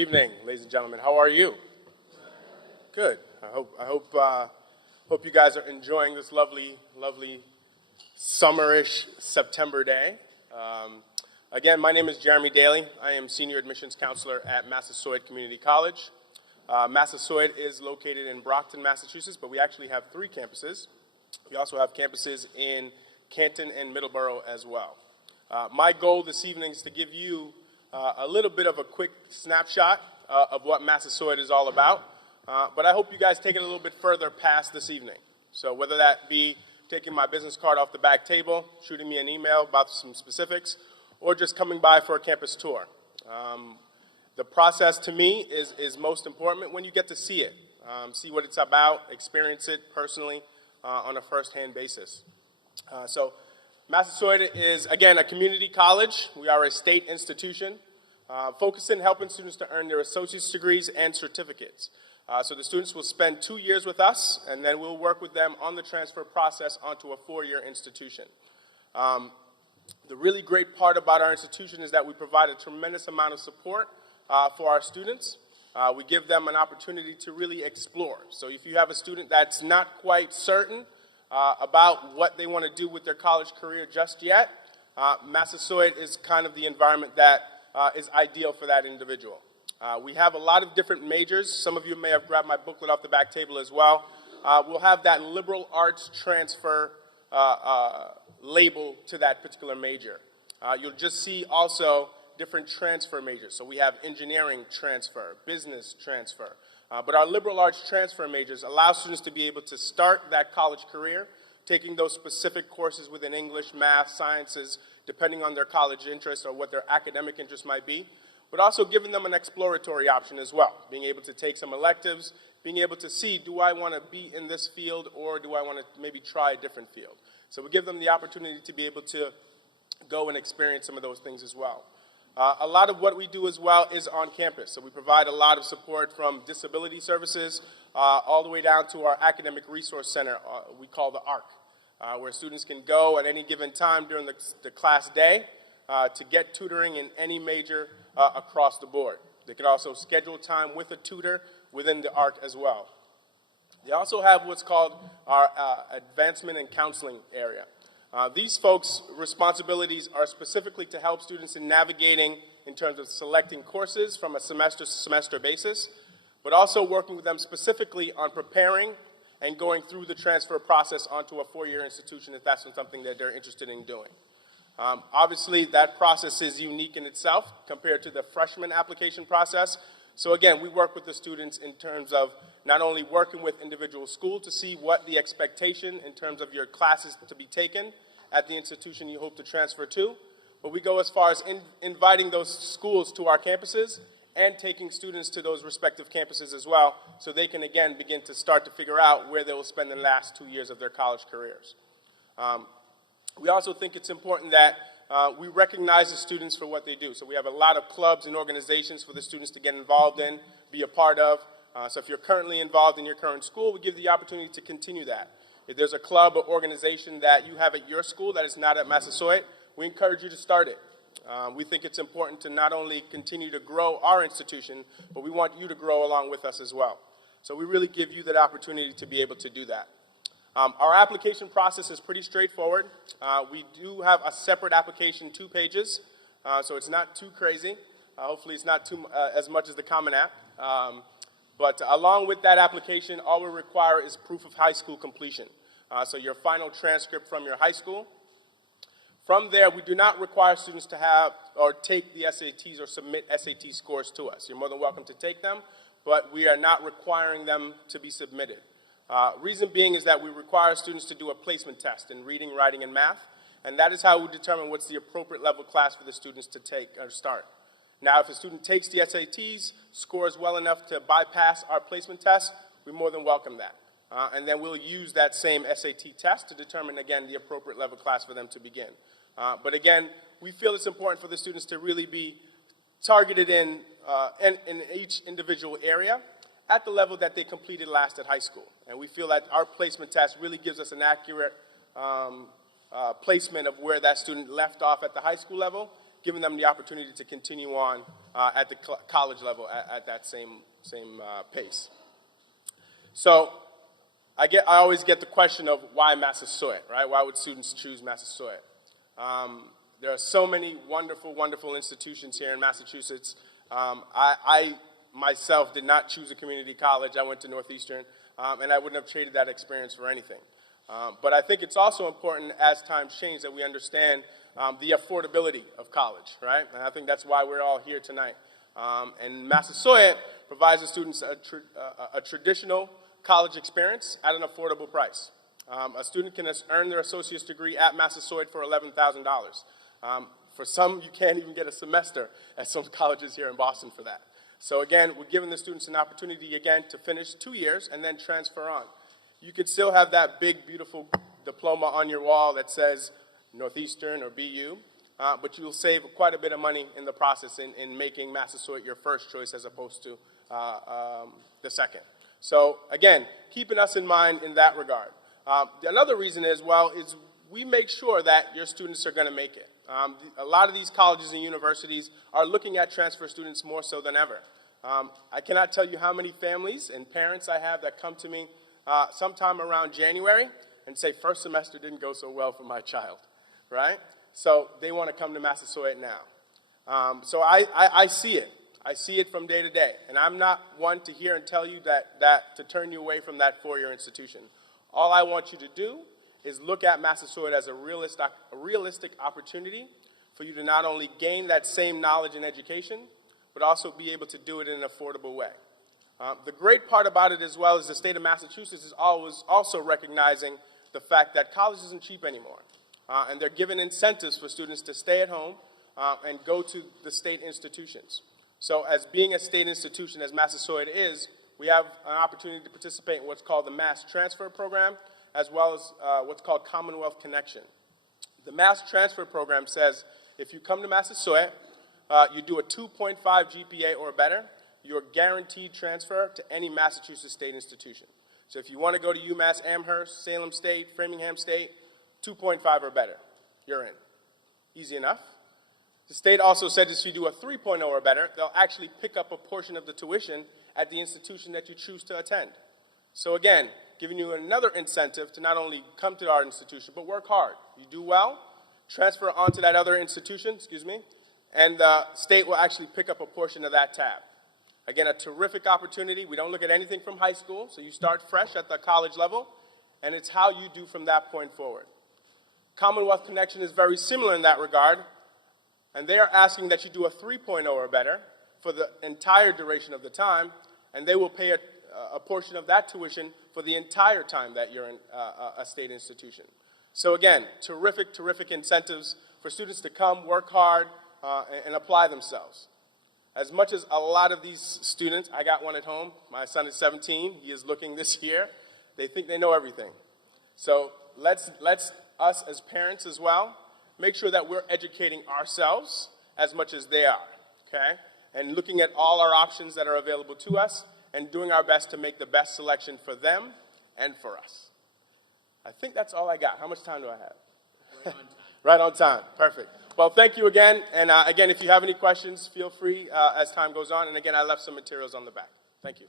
evening, ladies and gentlemen. How are you? Good. I hope you guys are enjoying this lovely summerish September day. Again, my name is Jeremy Daley. I am Senior Admissions Counselor at Massasoit Community College. Massasoit is located in Brockton, Massachusetts, but we actually have 3 campuses. We also have campuses in Canton and Middleborough as well. My goal this evening is to give you a little bit of a quick snapshot of what Massasoit is all about, but I hope you guys take it a little bit further past this evening. So whether that be taking my business card off the back table, shooting me an email about some specifics, or just coming by for a campus tour. The process to me is most important when you get to see it, see what it's about, experience it personally on a first-hand basis. So Massasoit is, again, a community college. We are a state institution focused in helping students to earn their associate's degrees and certificates. So the students will spend 2 years with us, and then we'll work with them on the transfer process onto a 4-year institution. The really great part about our institution is that we provide a tremendous amount of support for our students. We give them an opportunity to really explore. So if you have a student that's not quite certain about what they want to do with their college career just yet, Massasoit is kind of the environment that is ideal for that individual. We have a lot of different majors. Some of you may have grabbed my booklet off the back table as well. We'll have that liberal arts transfer label to that particular major. You'll just see also different transfer majors. So we have engineering transfer, business transfer. But our liberal arts transfer majors allow students to be able to start that college career, taking those specific courses within English, math, sciences, depending on their college interest or what their academic interest might be, but also giving them an exploratory option as well, being able to take some electives, being able to see, do I want to be in this field or do I want to maybe try a different field? So we give them the opportunity to be able to go and experience some of those things as well. A lot of what we do as well is on campus. So we provide a lot of support from disability services all the way down to our academic resource center, we call the ARC, where students can go at any given time during the class day to get tutoring in any major across the board. They can also schedule time with a tutor within the ARC as well. They also have what's called our advancement and counseling area. These folks' responsibilities are specifically to help students in navigating in terms of selecting courses from a semester-to-semester basis, but also working with them specifically on preparing and going through the transfer process onto a 4-year institution if that's something that they're interested in doing. Obviously, that process is unique in itself compared to the freshman application process. So again, we work with the students in terms of not only working with individual schools to see what the expectation in terms of your classes to be taken at the institution you hope to transfer to, but we go as far as inviting those schools to our campuses and taking students to those respective campuses as well so they can again begin to start to figure out where they will spend the last 2 years of their college careers. We also think it's important that we recognize the students for what they do. So we have a lot of clubs and organizations for the students to get involved in, be a part of. So if you're currently involved in your current school, we give the opportunity to continue that. If there's a club or organization that you have at your school that is not at Massasoit, we encourage you to start it. We think it's important to not only continue to grow our institution, but we want you to grow along with us as well. So we really give you that opportunity to be able to do that. Our application process is pretty straightforward. We do have a separate application, 2 pages, so it's not too crazy. Hopefully it's not too as much as the Common App. But along with that application, all we require is proof of high school completion. So your final transcript from your high school. From there, we do not require students to have or take the SATs or submit SAT scores to us. You're more than welcome to take them, but we are not requiring them to be submitted. Reason being is that we require students to do a placement test in reading, writing, and math, and that is how we determine what's the appropriate level class for the students to take or start. Now, if a student takes the SATs, scores well enough to bypass our placement test, we more than welcome that. And then we'll use that same SAT test to determine, again, the appropriate level class for them to begin. But again, we feel it's important for the students to really be targeted in each individual area at the level that they completed last at high school. And we feel that our placement test really gives us an accurate placement of where that student left off at the high school level giving them the opportunity to continue on at the college level at that same pace. So I always get the question of why Massasoit, right? Why would students choose Massasoit? There are so many wonderful, wonderful institutions here in Massachusetts. I myself did not choose a community college. I went to Northeastern, and I wouldn't have traded that experience for anything. But I think it's also important as times change that we understand the affordability of college, right? And I think that's why we're all here tonight. And Massasoit provides the students a traditional college experience at an affordable price. A student can earn their associate's degree at Massasoit for $11,000. For some, you can't even get a semester at some colleges here in Boston for that. So again, we're giving the students an opportunity, again, to finish 2 years and then transfer on. You could still have that big, beautiful diploma on your wall that says Northeastern or BU, but you'll save quite a bit of money in the process in making Massasoit your first choice as opposed to the second. So again, keeping us in mind in that regard. Another reason is we make sure that your students are going to make it. A lot of these colleges and universities are looking at transfer students more so than ever. I cannot tell you how many families and parents I have that come to me sometime around January and say, first semester didn't go so well for my child, right? So they want to come to Massasoit now. So I see it. I see it from day to day. And I'm not one to hear and tell you that to turn you away from that four-year institution. All I want you to do is look at Massasoit as a realistic opportunity for you to not only gain that same knowledge and education, but also be able to do it in an affordable way. The great part about it as well is the state of Massachusetts is always also recognizing the fact that college isn't cheap anymore. And they're giving incentives for students to stay at home and go to the state institutions. So as being a state institution, as Massasoit is, we have an opportunity to participate in what's called the Mass Transfer Program, as well as what's called Commonwealth Connection. The Mass Transfer Program says if you come to Massasoit, you do a 2.5 GPA or better, you're guaranteed transfer to any Massachusetts state institution. So if you want to go to UMass Amherst, Salem State, Framingham State, 2.5 or better, you're in. Easy enough. The state also said if you do a 3.0 or better, they'll actually pick up a portion of the tuition at the institution that you choose to attend. So again, giving you another incentive to not only come to our institution, but work hard. You do well, transfer onto that other institution, and the state will actually pick up a portion of that tab. Again, a terrific opportunity. We don't look at anything from high school, so you start fresh at the college level, and it's how you do from that point forward. Commonwealth Connection is very similar in that regard, and they are asking that you do a 3.0 or better for the entire duration of the time, and they will pay a portion of that tuition for the entire time that you're in a state institution. So again, terrific, terrific incentives for students to come, work hard, and apply themselves. As much as a lot of these students, I got one at home, my son is 17, he is looking this year, they think they know everything. So let's us as parents as well, make sure that we're educating ourselves as much as they are, okay? And looking at all our options that are available to us and doing our best to make the best selection for them and for us. I think that's all I got. How much time do I have? Right on time. Right on time. Perfect. Well, thank you again. And again, if you have any questions, feel free as time goes on. And again, I left some materials on the back. Thank you.